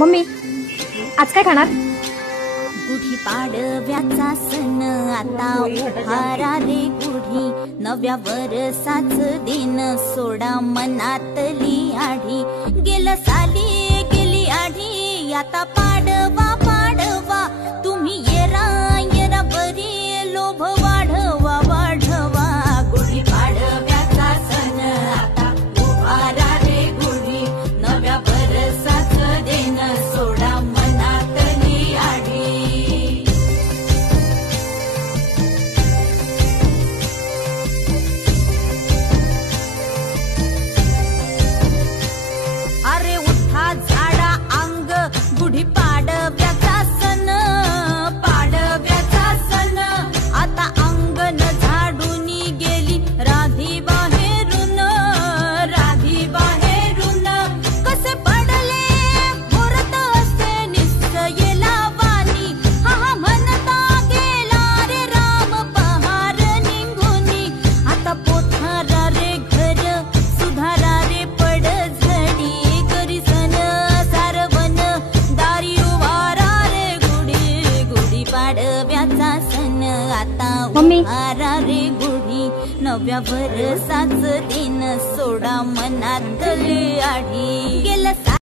Mummy आज काय खाणार? गुढी पाडव्याचा सण आता उभारा रे गुढी, नव्या वर्षाच दिन सोडा मनातली आढी. गेलं साली गेली आढी, आता पाडवा पाडवा, तुम्ही येरा येरा बरी लोभ वाढवा वाढवा. गुढी पाडव्याचा सण आता उभारा रे गुढी, नव्या वर्षाच दिन सोडा मनातली आढी. अरे उठा झाडा अंग, गुढी पाडव्याचा सण, पाडव्याचा सण. आता अंगण झाडून गेली राधी बाहेरून, राधी बाहेरून. कसे पडले भोरत असे निश्चयेला वाणी, हा हा म्हणता गेला रे राम पहार निघूनी. आता पोथारा रे घर सुधारा रे पड झडी, करी सन सारवन दारी उभारा रे गुढी. गुढी पाडव्याचा सण आता मम्मी. उभारा रे गुढी, नव्या वर्षाच दिन सोडा मनातली आढी. गेलं